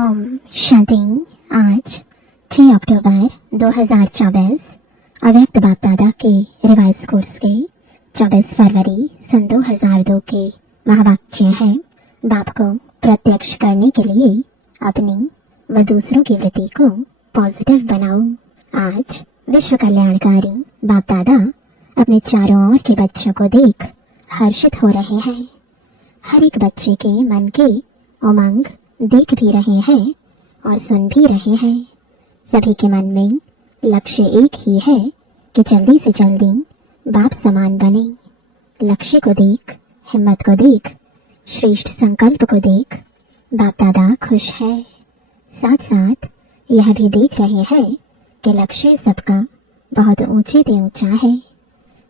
ओम शांति। आज 6 अक्टूबर 2024 अव्यक्त बाप दादा के रिवाइज कोर्स के 24 फरवरी सन 2002 के महावाक्य है। बाप को प्रत्यक्ष करने के लिए अपनी व दूसरों की वृत्ति को पॉजिटिव बनाओ। आज विश्व कल्याणकारी बाप दादा अपने चारों ओर के बच्चों को देख हर्षित हो रहे हैं। हर एक बच्चे के मन के उमंग देख भी रहे हैं और सुन भी रहे हैं। सभी के मन में लक्ष्य एक ही है कि जल्दी से जल्दी बाप समान बने। लक्ष्य को देख, हिम्मत को देख, श्रेष्ठ संकल्प को देख बाप दादा खुश है। साथ साथ यह भी देख रहे हैं कि लक्ष्य सबका बहुत ऊंचे से ऊंचा है,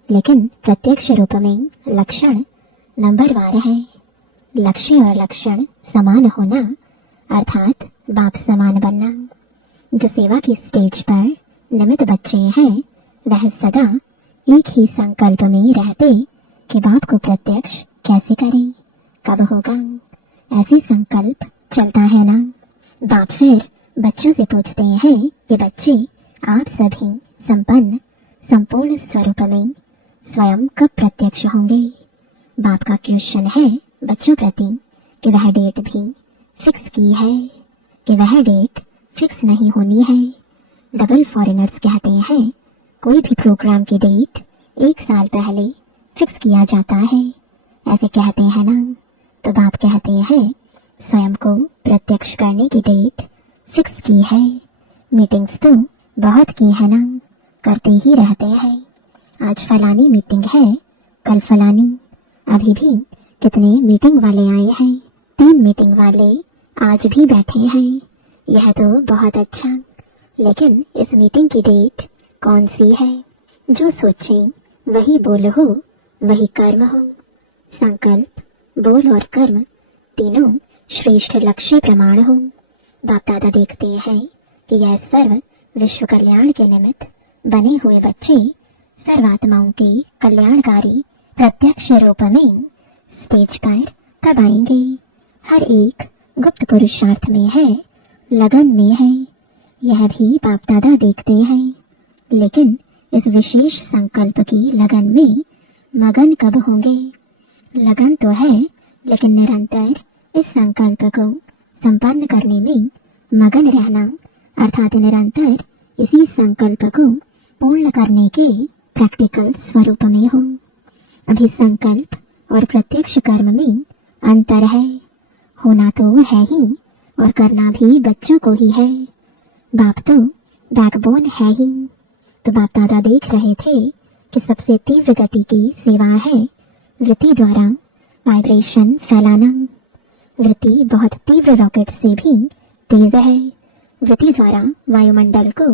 लेकिन प्रत्यक्ष रूप में लक्षण नंबरवार है। लक्ष्य और लक्षण समान होना अर्थात बाप समान बनना। जो सेवा की स्टेज पर निमित्त बच्चे हैं वह सदा एक ही संकल्प में रहते कि बाप को प्रत्यक्ष कैसे करें, कब होगा, ऐसे संकल्प चलता है ना। बाप फिर बच्चों से पूछते हैं कि बच्चे आप सभी संपन्न संपूर्ण स्वरूप में स्वयं कब प्रत्यक्ष होंगे। बाप का क्वेश्चन है बच्चों प्रति कि वह डेट भी फिक्स की है कि वह डेट फिक्स नहीं होनी है। डबल फॉरेनर्स कहते हैं कोई भी प्रोग्राम की डेट 1 साल पहले फिक्स किया जाता है, ऐसे कहते हैं ना। तो बाप कहते हैं स्वयं को प्रत्यक्ष करने की डेट फिक्स की है। मीटिंग्स तो बहुत की है ना, करते ही रहते हैं। आज फलानी मीटिंग है, कल फलानी। अभी भी कितने मीटिंग वाले आए हैं, 3 मीटिंग वाले आज भी बैठे हैं। यह तो बहुत अच्छा, लेकिन इस मीटिंग की डेट कौन सी है। जो सोचे वही बोल हो, वही कर्म हो। संकल्प, बोल और कर्म तीनों श्रेष्ठ लक्ष्य प्रमाण हो। बाप दादा देखते हैं कि यह सर्व विश्व कल्याण के निमित्त बने हुए बच्चे सर्वात्माओं के कल्याणकारी प्रत्यक्ष रूप में स्टेज पर कब आएंगे। हर एक गुप्त पुरुषार्थ में है, लगन में है। यह भी बाप दादा देखते हैं, लेकिन इस विशेष संकल्प की लगन में मगन कब होंगे। लगन तो है, लेकिन निरंतर इस संकल्प को संपन्न करने में मगन रहना अर्थात निरंतर इसी संकल्प को पूर्ण करने के प्रैक्टिकल स्वरूप में हो। अभी संकल्प और प्रत्यक्ष कर्म में अंतर है। होना तो है ही और करना भी बच्चों को ही है। बाप तो बैकबोन है ही। तो बाप दादा देख रहे थे कि सबसे तीव्र गति की सेवा है वृत्ति द्वारा वाइब्रेशन फैलाना। वृत्ति बहुत तीव्र रॉकेट से भी तेज है। वृत्ति द्वारा वायुमंडल को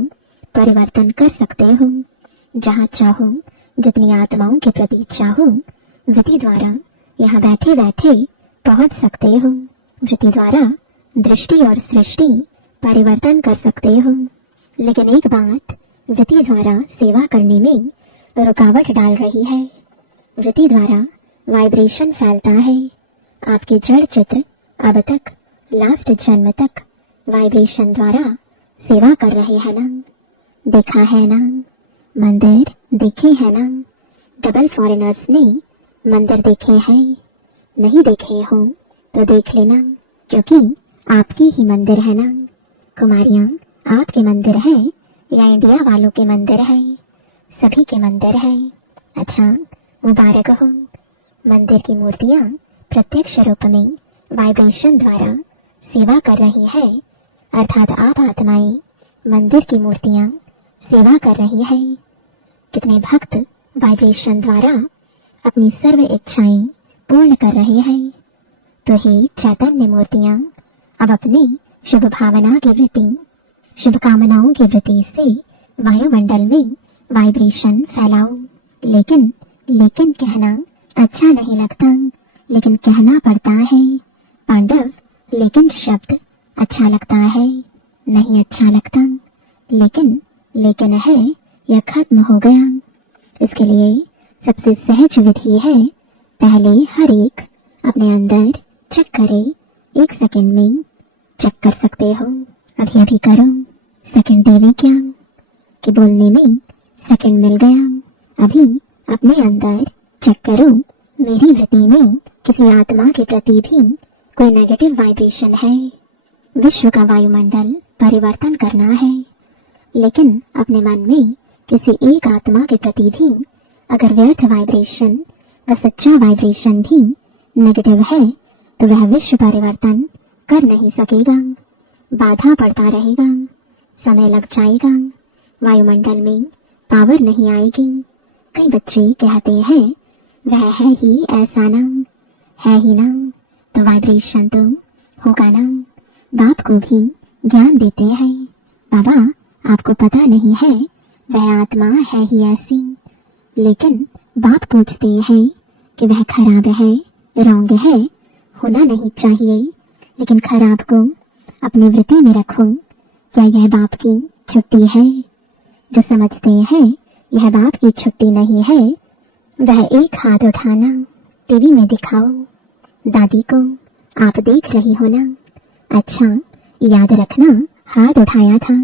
परिवर्तन कर सकते हो। जहाँ चाहो, जितनी आत्माओं के प्रति चाहो, वृत्ति द्वारा यहाँ बैठे बैठे पहुंच सकते हो। वृत्ति द्वारा दृष्टि और सृष्टि परिवर्तन कर सकते हो। लेकिन एक बात वृत्ति द्वारा सेवा करने में रुकावट डाल रही है। वृत्ति द्वारा वाइब्रेशन फैलता है। आपके जड़ चित्र अब तक लास्ट जन्म तक वाइब्रेशन द्वारा सेवा कर रहे हैं ना। देखा है ना, मंदिर देखे है ना। डबल फॉरेनर्स ने मंदिर देखे हैं, नहीं देखे हो तो देख लेना, क्योंकि आपकी ही मंदिर है ना। कुमारियां आपके मंदिर है या इंडिया वालों के मंदिर है, सभी के मंदिर है। अच्छा, मुबारक हो। मंदिर की मूर्तियां प्रत्यक्ष रूप में वाइब्रेशन द्वारा सेवा कर रही है, अर्थात आप आत्माएं मंदिर की मूर्तियां सेवा कर रही है। कितने भक्त वाइब्रेशन द्वारा अपनी सर्व इच्छाएं पूर्ण कर रहे हैं। तो ही चैतन्य मूर्तियां अब अपनी शुभ भावना की वृत्ति, शुभकामनाओं की वृत्ति से वायुमंडल में वाइब्रेशन फैलाओ। लेकिन कहना अच्छा नहीं लगता, लेकिन कहना पड़ता है। पांडव लेकिन शब्द अच्छा लगता है, नहीं अच्छा लगता, लेकिन है यह खत्म हो गया। इसके लिए सबसे सहज विधि है, पहले हर एक अपने अंदर चेक करे 1 सेकंड में चेक कर सकते हो। अभी अभी करो सेकंड देवी क्या कि बोलने में सेकंड मिल गया। अभी अपने अंदर चेक करो, मेरी वृत्ति में किसी आत्मा के प्रति भी कोई नेगेटिव वाइब्रेशन है। विश्व का वायुमंडल परिवर्तन करना है, लेकिन अपने मन में किसी एक आत्मा के प्रति भी अगर व्यर्थ वाइब्रेशन व सच्चा वाइब्रेशन भी नेगेटिव है तो वह विश्व परिवर्तन कर नहीं सकेगा। बाधा पड़ता रहेगा, समय लग जाएगा, वायुमंडल में पावर नहीं आएगी। कई बच्चे कहते हैं वह है ही ऐसा ना, है ही ना, तो वाइब्रेशन तो होगा ना। बाप को भी ज्ञान देते हैं, बाबा आपको पता नहीं है वह आत्मा है ही ऐसी, लेकिन बाप पूछते हैं कि वह खराब है, रॉन्ग है, होना नहीं चाहिए, लेकिन खराब को अपनी वृत्ति में रखो। क्या यह बाप की छुट्टी है? जो समझते हैं यह बाप की छुट्टी नहीं है, वह एक हाथ उठाना टीवी में दिखाओ। दादी को आप देख रही हो ना? अच्छा याद रखना, हाथ उठाया था,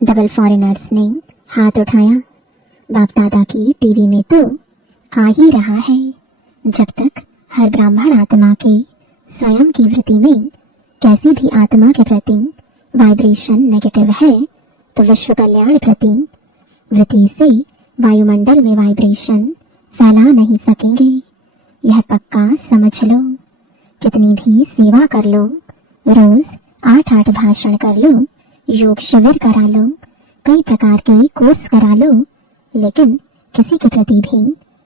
डबल फॉरेनर्स ने हाथ उठाया। बाप दादा की टीवी में तो आ ही रहा है। जब तक हर ब्राह्मण आत्मा के स्वयं की वृत्ति में कैसी भी आत्मा के प्रति वाइब्रेशन नेगेटिव है तो विश्व कल्याण प्रति वृत्ति से वायुमंडल में वाइब्रेशन फैला नहीं सकेंगे। यह पक्का समझ लो। कितनी भी सेवा कर लो, रोज 8-8 भाषण कर लो, योग शिविर करा लो, कई प्रकार के कोर्स करा लो, लेकिन किसी के प्रति भी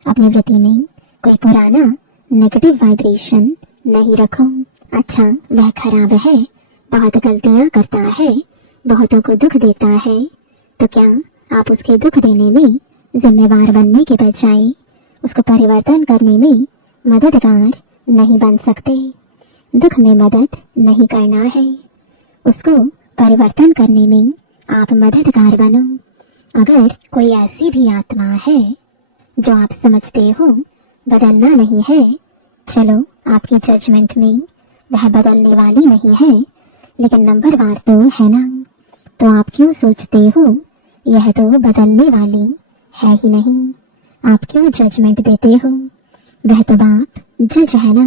अपनी वृत्ति में कोई पुराना नेगेटिव वाइब्रेशन नहीं रखो। अच्छा वह खराब है, बहुत गलतियां करता है, बहुतों को दुख देता है, तो क्या आप उसके दुख देने में जिम्मेवार बनने के बजाय उसको परिवर्तन करने में मददगार नहीं बन सकते? दुख में मदद नहीं करना है, उसको परिवर्तन करने में आप मददगार बनो। अगर कोई ऐसी भी आत्मा है जो आप समझते हो बदलना नहीं है, चलो आपकी जजमेंट में वह बदलने वाली नहीं है, लेकिन नंबरवार तो है ना, तो आप क्यों सोचते हो यह तो बदलने वाली है ही नहीं? आप क्यों जजमेंट देते हो? वह तो बाप जज है ना।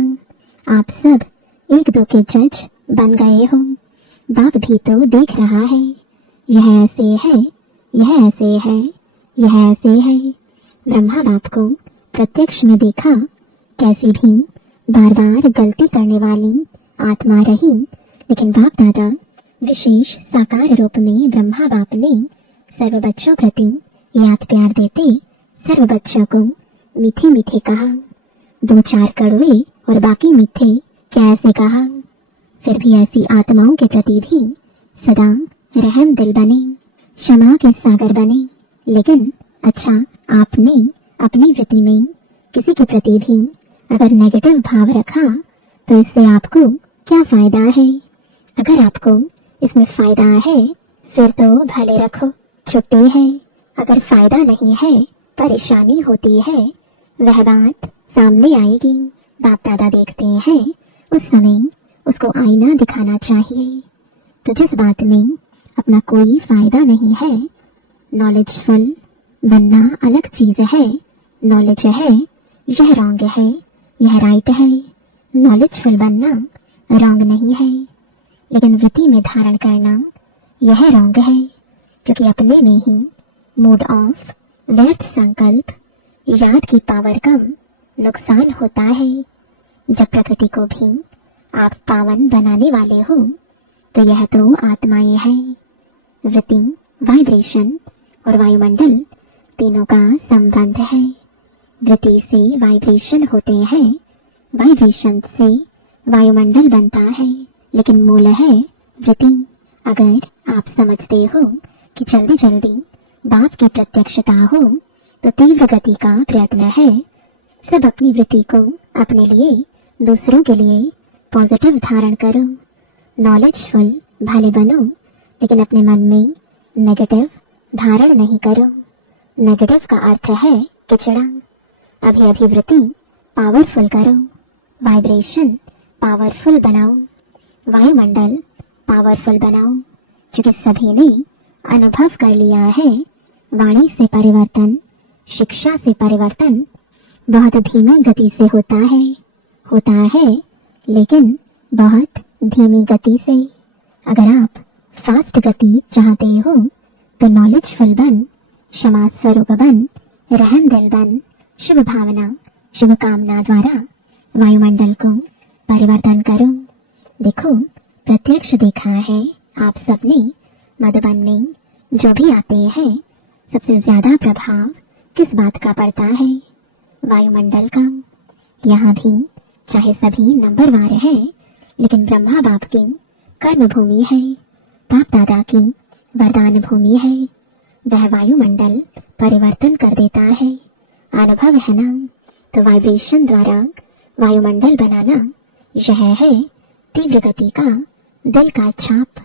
आप सब एक दो के जज बन गए हो। बाप भी तो देख रहा है, यह ऐसे है, यह ऐसे है, यह ऐसे है। ब्रह्मा बाप को प्रत्यक्ष में देखा, कैसी भी बार बार गलती करने वाली आत्मा रही, लेकिन बाप दादा विशेष साकार रूप में ब्रह्मा बाप ने सर्व बच्चों प्रति याद प्यार देते सर्व बच्चों को मीठे मीठे कहा, 2-4 कड़वे और बाकी मीठे कैसे कहा। फिर भी ऐसी आत्माओं के प्रति भी सदा रहम दिल बने, क्षमा के सागर बने। लेकिन अच्छा आपने अपनी वृत्ति में किसी के प्रति भी अगर नेगेटिव भाव रखा तो इससे आपको क्या फायदा है? अगर आपको इसमें फायदा है फिर तो भले रखो, छुट्टी है। अगर फायदा नहीं है, परेशानी होती है, वह बात सामने आएगी। बाप दादा देखते हैं, उस समय उसको आईना दिखाना चाहिए। तो जिस बात में अपना कोई फायदा नहीं है, नॉलेजफुल बनना अलग चीज है। नॉलेज है यह रॉन्ग है, यह राइट है। नॉलेजफुल बनना रॉन्ग नहीं है, लेकिन वृत्ति में धारण करना यह रॉन्ग है, क्योंकि अपने में ही मूड ऑफ, व्यर्थ संकल्प, याद की पावर कम, नुकसान होता है। जब प्रकृति को भी आप पावन बनाने वाले हो तो यह तो आत्माएं है। वृत्ति, वाइब्रेशन और वायुमंडल तीनों का संबंध है। वृत्ति से वाइब्रेशन होते हैं, वाइब्रेशन से वायुमंडल बनता है, लेकिन मूल है वृत्ति। अगर आप समझते हो कि जल्दी जल्दी बाप की प्रत्यक्षता हो तो तीव्र गति का प्रयत्न है। सब अपनी वृत्ति को अपने लिए, दूसरों के लिए पॉजिटिव धारण करो। नॉलेजफुल भले बनो, लेकिन अपने मन में नेगेटिव धारण नहीं करो। नेगेटिव का अर्थ है किचड़ा। अभी अभी वृत्ति पावरफुल करो, वाइब्रेशन पावरफुल बनाओ, वायुमंडल पावरफुल बनाओ, क्योंकि सभी ने अनुभव कर लिया है वाणी से परिवर्तन, शिक्षा से परिवर्तन बहुत धीमी गति से होता है लेकिन बहुत धीमी गति से। अगर आप फास्ट गति चाहते हो तो नॉलेजफुल बन, क्षमा स्वरूप बन, रहम दिल बन, शुभ भावना, शुभ कामना द्वारा वायुमंडल को परिवर्तन करो। देखो, प्रत्यक्ष देखा है आप सबने, मधुबन में जो भी आते हैं सबसे ज्यादा प्रभाव किस बात का पड़ता है? वायुमंडल का। यहाँ भी चाहे सभी नंबरवार है, लेकिन ब्रह्मा बाप की कर्म भूमि है, बाप दादा की वरदान भूमि है। वह वायुमंडल परिवर्तन कर देता है। अनुभव है ना? तो वाइब्रेशन द्वारा वायुमंडल बनाना यह है तीव्र गति का दिल का छाप।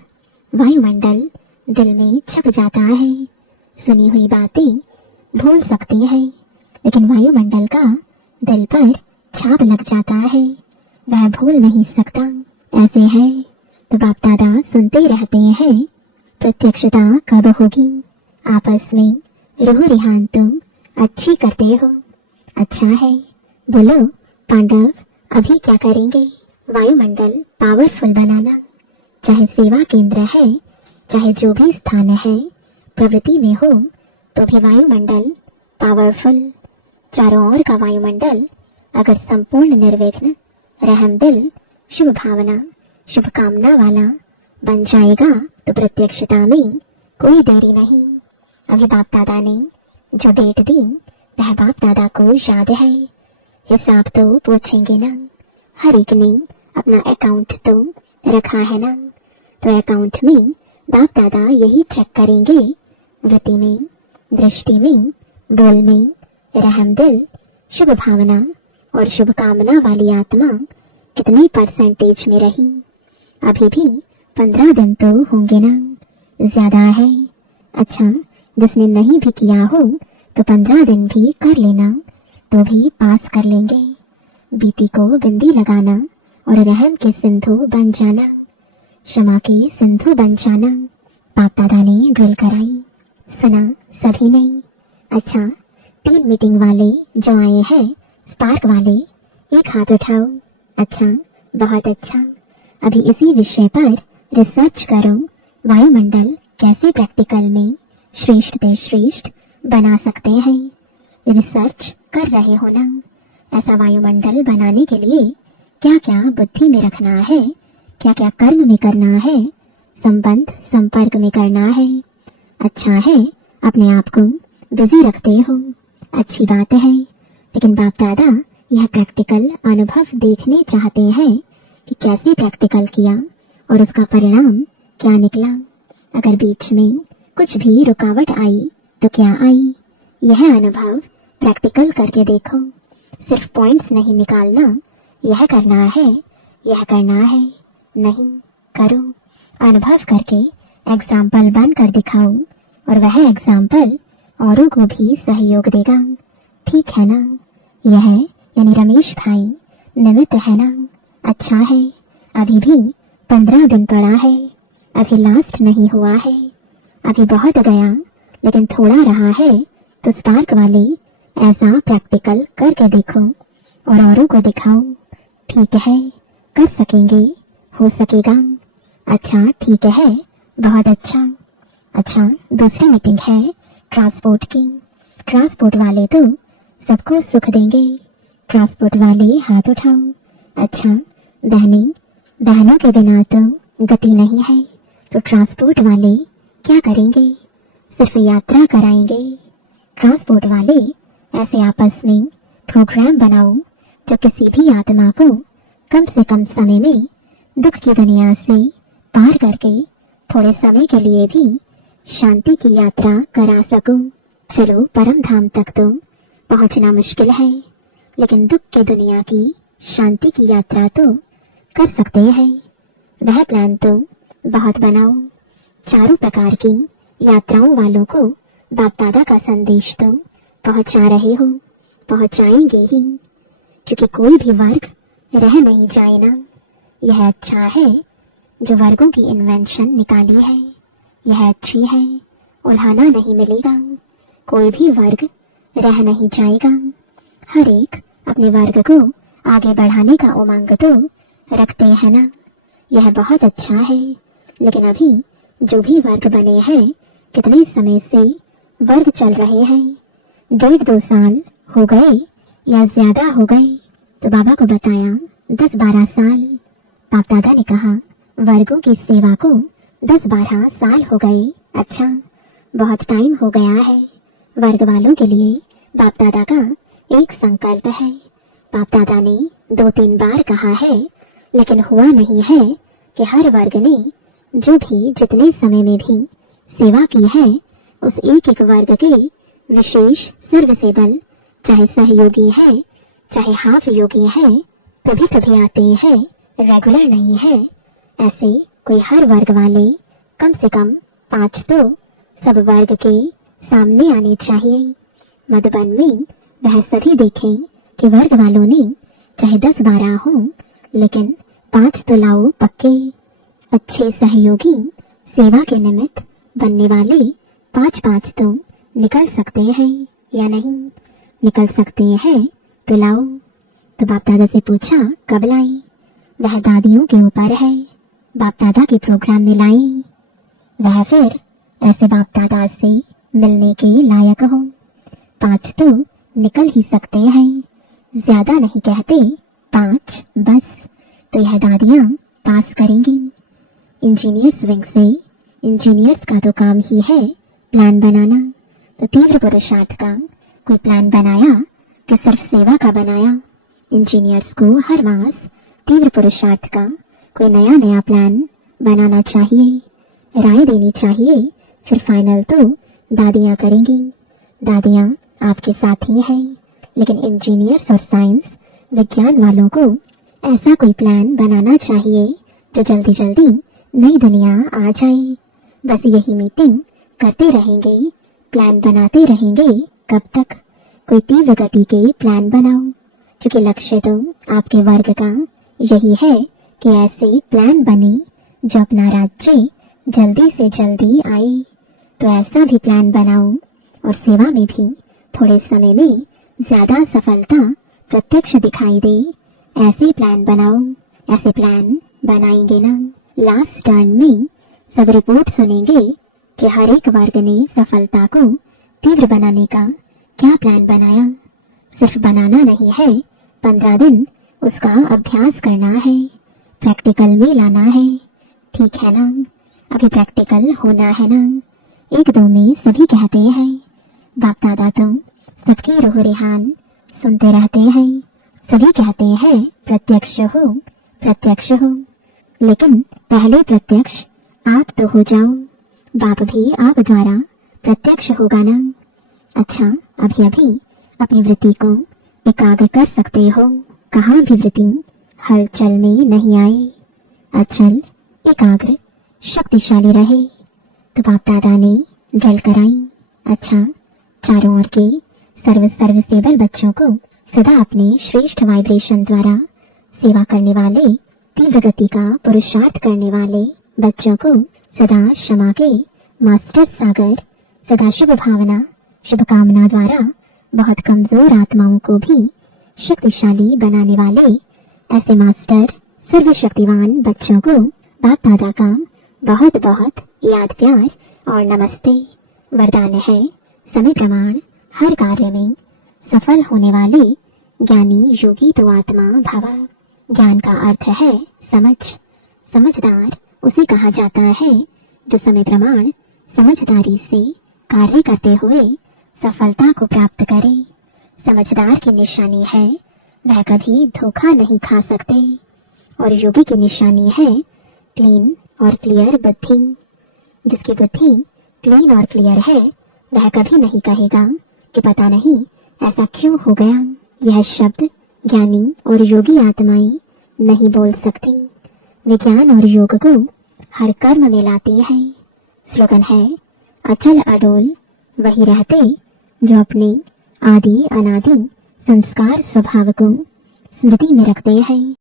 वायुमंडल दिल में छप जाता है। सुनी हुई बातें भूल सकती है, लेकिन वायुमंडल का दिल पर छाप लग जाता है, वह भूल नहीं सकता। ऐसे है तो बाप दादा सुनते रहते हैं, प्रत्यक्षता कब होगी? आपस में रूह रिहान तुम अच्छी करते हो। अच्छा है, बोलो पांडव अभी क्या करेंगे? वायुमंडल पावरफुल बनाना। चाहे सेवा केंद्र है, चाहे जो भी स्थान है प्रवृत्ति में हो, तो भी वायुमंडल पावरफुल। चारों ओर का वायुमंडल अगर संपूर्ण निर्विघ्न, रहमदिल, शुभ भावना, शुभ कामना वाला बन जाएगा तो प्रत्यक्षता में कोई देरी नहीं। अभी बाप दादा ने जो डेट दी वह बाप दादा को याद है। हिसाब तो पूछेंगे ना, हर एक ने अपना अकाउंट तो रखा है ना, तो अकाउंट में बाप दादा यही चेक करेंगे, वृत्ति में, दृष्टि में, बोल में, रहमदिल, शुभ भावना और शुभ कामना वाली आत्मा कितनी परसेंटेज में रही। अभी भी 15 दिन तो होंगे ना, ज्यादा है। अच्छा, जिसने नहीं भी किया हो तो 15 दिन भी कर लेना, तो भी पास कर लेंगे। बीती को बिंदी लगाना और रहम के सिंधु बन जाना, क्षमा के सिंधु बन जाना। बाप दादा ने ड्रिल कराई, सुना सभी ने। अच्छा, 3 मीटिंग वाले जो आए हैं, स्पार्क वाले, एक हाथ उठाओ। अच्छा, बहुत अच्छा। अभी इसी विषय पर रिसर्च करो, वायुमंडल कैसे प्रैक्टिकल में श्रेष्ठ से श्रेष्ठ बना सकते हैं। रिसर्च कर रहे हो ना? ऐसा वायुमंडल बनाने के लिए क्या क्या बुद्धि में रखना है, क्या क्या कर्म में करना है, संबंध संपर्क में करना है। अच्छा है, अपने आप को बिजी रखते हो, अच्छी बात है। लेकिन बाप दादा यह प्रैक्टिकल अनुभव देखने चाहते हैं कि कैसे प्रैक्टिकल किया और उसका परिणाम क्या निकला। अगर बीच में कुछ भी रुकावट आई तो क्या आई, यह अनुभव प्रैक्टिकल करके देखो। सिर्फ पॉइंट्स नहीं निकालना, यह करना है, यह करना है, नहीं करो। अनुभव करके एग्जाम्पल बनकर दिखाओ और वह एग्जाम्पल औरों को भी सहयोग देगा। ठीक है ना? यह यानी रमेश भाई निमित्त है ना? अच्छा है, अभी भी 15 दिन पड़ा है, अभी लास्ट नहीं हुआ है। अभी बहुत गया लेकिन थोड़ा रहा है, तो स्पार्क वाले ऐसा प्रैक्टिकल करके देखो और औरों को दिखाओ। ठीक है, कर सकेंगे, हो सकेगा। अच्छा, ठीक है, बहुत अच्छा। अच्छा, दूसरी मीटिंग है ट्रांसपोर्ट की। ट्रांसपोर्ट वाले तो सबको सुख देंगे। ट्रांसपोर्ट वाले हाथ उठाओ। अच्छा, बहनों के बिना तो गति नहीं है, तो ट्रांसपोर्ट वाले क्या करेंगे? सिर्फ यात्रा कराएंगे। ट्रांसपोर्ट वाले ऐसे आपस में प्रोग्राम बनाओ जो किसी भी आत्मा को कम से कम समय में दुख की दुनिया से पार करके थोड़े समय के लिए भी शांति की यात्रा करा सको। चलो, परम धाम तक तो पहुंचना मुश्किल है, लेकिन दुख की दुनिया की शांति की यात्रा तो कर सकते हैं। वह प्लान तो बहुत बनाओ। चारों प्रकार की यात्राओं वालों को बाप दादा का संदेश तो पहुंचा रहे हो, पहुंचाएंगे ही, क्योंकि कोई भी वर्ग रह नहीं जाए ना। यह अच्छा है, जो वर्गों की इन्वेंशन निकाली है यह अच्छी है, उल्हाना नहीं मिलेगा, कोई भी वर्ग रह नहीं जाएगा। हर एक अपने वर्ग को आगे बढ़ाने का उमंग तो रखते हैं ना, यह बहुत अच्छा है। लेकिन अभी जो भी वर्ग बने हैं कितने समय से वर्ग चल रहे हैं, 1.5-2 साल हो गए या ज्यादा हो गए? तो बाबा को बताया 10-12 साल। बाप दादा ने कहा वर्गों की सेवा को 10-12 साल हो गए। अच्छा, बहुत टाइम हो गया है। वर्ग वालों के लिए बाप दादा का एक संकल्प है। बाप दादा ने 2-3 बार कहा है, लेकिन हुआ नहीं है कि हर वर्ग ने जो भी जितने समय में भी सेवा की है उस एक एक वर्ग के विशेष सर्वसेबल, चाहे सहयोगी है चाहे हाफ योगी है, कभी कभी आते हैं, रेगुलर नहीं है। ऐसे कोई हर वर्ग वाले कम से कम 5 तो सब वर्ग के सामने आने चाहिए। मधुबन में वह सभी देखें कि वर्ग वालों ने चाहे 10-12 हों, लेकिन 5 तो लाओ पक्के, अच्छे सहयोगी, सेवा के निमित्त बनने वाले 5-5 तो निकल सकते हैं या नहीं? निकल सकते हैं तो लाओ। तो बाप दादा से पूछा कब लाई? वह दादियों के ऊपर है, बाप दादा के प्रोग्राम में लाई। वह फिर ऐसे बाप दादा से मिलने के लायक हो। 5 तो निकल ही सकते हैं, ज्यादा नहीं कहते, 5 बस। तो यह दादियां पास करेंगी। इंजीनियर्स विंग से इंजीनियर्स का तो काम ही है प्लान बनाना। तो तीव्र पुरुषार्थ का कोई प्लान बनाया कि सिर्फ सेवा का बनाया? इंजीनियर्स को हर मास तीव्र पुरुषार्थ का कोई नया नया प्लान बनाना चाहिए, राय देनी चाहिए, फिर फाइनल तो दादियां करेंगी। दादियां आपके साथ ही हैं, लेकिन इंजीनियर्स और साइंस विज्ञान वालों को ऐसा कोई प्लान बनाना चाहिए जो जल्दी जल्दी नई दुनिया आ जाए। बस यही मीटिंग करते रहेंगे, प्लान बनाते रहेंगे। कब तक? कोई तीव्र गति के प्लान बनाओ, क्योंकि लक्ष्य तो आपके वर्ग का यही है कि ऐसे प्लान बने जो अपना राज्य जल्दी से जल्दी आए। तो ऐसा भी प्लान बनाओ और सेवा में भी थोड़े समय में ज्यादा सफलता प्रत्यक्ष दिखाई दे, ऐसे प्लान बनाओ। ऐसे प्लान बनाएंगे ना, लास्ट टर्न में सब रिपोर्ट सुनेंगे कि हर एक वर्ग ने सफलता को तीव्र बनाने का क्या प्लान बनाया। सिर्फ बनाना नहीं है, 15 दिन उसका अभ्यास करना है, प्रैक्टिकल में लाना है। ठीक है ना? अभी प्रैक्टिकल होना है ना? 1-2 में सभी कहते हैं, बाप दादा तुम सबकी रूह रेहान सुनते रहते हैं, सभी कहते हैं प्रत्यक्ष हो प्रत्यक्ष हो। लेकिन पहले प्रत्यक्ष आप तो हो जाओ, बाप भी आप द्वारा प्रत्यक्ष होगा ना। अच्छा, अभी अभी अपनी वृत्ति को एकाग्र कर सकते हो, कहाँ भी वृत्ति हलचल में नहीं आए, अचल एकाग्र शक्तिशाली रहे। तो बाप दादा ने ड्रिल कराई। अच्छा, चारों ओर के सर्वसेबल बच्चों को सदा अपने श्रेष्ठ वाइब्रेशन द्वारा सेवा करने वाले, तीव्र गति का पुरुषार्थ करने वाले बच्चों को सदा क्षमा के मास्टर सागर, सदा शुभ भावना शुभकामना द्वारा बहुत कमजोर आत्माओं को भी शक्तिशाली बनाने वाले ऐसे मास्टर सर्वशक्तिवान बच्चों को बाप दादा का बहुत बहुत याद प्यार और नमस्ते। वरदान है समय प्रमाण हर कार्य में सफल होने वाले ज्ञानी योगी तो आत्मा भवा। ज्ञान का अर्थ है समझ। समझदार उसे कहा जाता है जो समय प्रमाण समझदारी से कार्य करते हुए सफलता को प्राप्त करे। समझदार की निशानी है वह कभी धोखा नहीं खा सकते, और योगी की निशानी है क्लीन और क्लियर बुद्धि। जिसकी बुद्धि क्लीन और क्लियर है वह कभी नहीं कहेगा कि पता नहीं ऐसा क्यों हो गया। यह शब्द ज्ञानी और योगी आत्माएं नहीं बोल सकती। विज्ञान और योग को हर कर्म में लाते हैं। स्लोगन है अचल अडोल वही रहते जो अपने आदि अनादि संस्कार स्वभाव को स्मृति में रखते हैं।